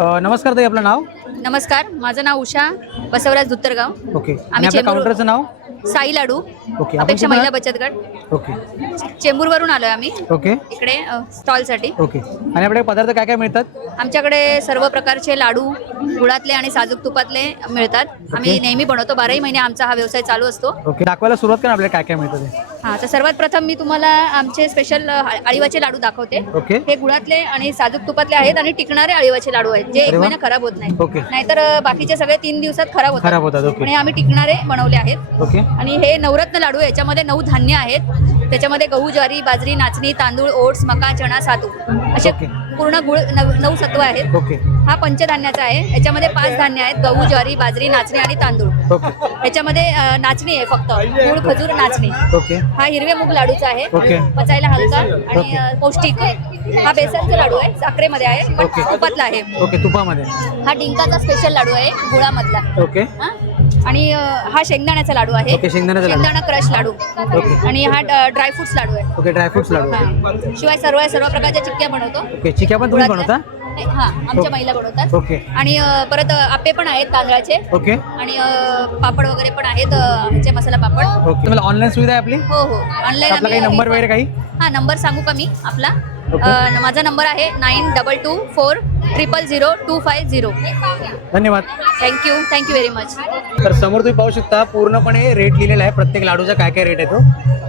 अ, नमस्कार ताई आपलं नाव? नमस्कार माझं नाव उषा बसवराज दुत्तरगाव. ओके. आणि आपल्या चेंबूर- काउंटरचं नाव? साई लाडू. ओके आपण अपेक्षा महिला आहात? बचत गट ओके. चेंबूरवरून आलोय आम्ही. ओके. इकडे स्टॉलसाठी. ओके. आणि आपल्याकडे पदार्थ काय काय मिळतात? आमच्याकडे सर्व प्रकारचे लाडू गुळातले आणि साजूक तुपातले मिळतात. आम्ही. नेहमी बनवतो. बाराही महिने आमचा हा व्यवसाय चालू असतो. ओके. दाखवायला सुरुवात करा आपल्याला काय काय मिळतं ते. हा तर सर्वात प्रथम मी तुम्हाला आमचे स्पेशल अळीवाचे लाडू दाखवते. ओके. हे गुळातले आणि साजूक तुपातले आहेत आणि टिकणारे अळीवाचे लाडू आहेत जे एक वा. महिना खराब होत नाही. ओके. नाहीतर अ, बाकीचे सगळे तीन दिवसात खराब होतात. खराब होतात ओके. आणि आम्ही टिकणारे बनवले आहेत. ओके. आणि हे नवरत्न लाडू आहे. याच्यामध्ये नऊ धान्य आहेत. त्याच्यामध्ये गहू ज्वारी बाजरी नाचणी तांदूळ ओट्स मका चणा सातू असे. पूर्ण गुळ नव नऊ सत्व आहेत. ओके. हा पंचधान्याचा आहे. याच्यामध्ये पाच धान्य आहेत. गहू ज्वारी बाजरी नाचणी आणि तांदूळ. ओके. याच्यामध्ये अ, नाचणी आहे फक्त. गुळ खजूर नाचणी. ओके. हा हिरवे मूग लाडूचा आहे. पचायला हलका आणि अ, पौष्टिक. हा बेसनचा लाडू आहे. साखरेमध्ये आहे. पण. तुपातला आहे. ओके तुपामध्ये. हा डिंकाचा स्पेशल लाडू आहे. गुळामधला. ओके. हा? आणि हा शेंगदाण्याचा लाडू आहे. ओके, शेंगदाण्याचा लाडू. शेंगदाणा क्रश लाडू. ओके. आणि हा ड्रायफ्रुट्स लाडू आहे. Okay dry fruits laddu. हा. शिवाय सर्व सर्व प्रकारच्या चिक्क्या बनवतो. ओके चिक्या पण तुम्ही गुळातल्या. बनवता? नाही, हा आमच्या. महिला बनवतात. ओके. आणि अ, परत अ, आप्पे पण आहेत तांदळाचे. ओके. आणि अ, पापड वगैरे पण आहेत अ, ह्याचे मसाला पापड. ओके. तुम्हाला ऑनलाईन सुविधा आहे आपली? हो हो. ऑनलाईन आपला काही नंबर वगैरे काही? हा नंबर सांगू का मी? आपला? ओके. अ, माझा नंबर आहे nine double two four triple zero two five zero धन्यवाद. Thank you thank you very much तर समोर तुम्ही पाहू शकता पूर्णपणे रेट लिहिलेला आहे. प्रत्येक लाडूचा काय काय रेट आहे तो?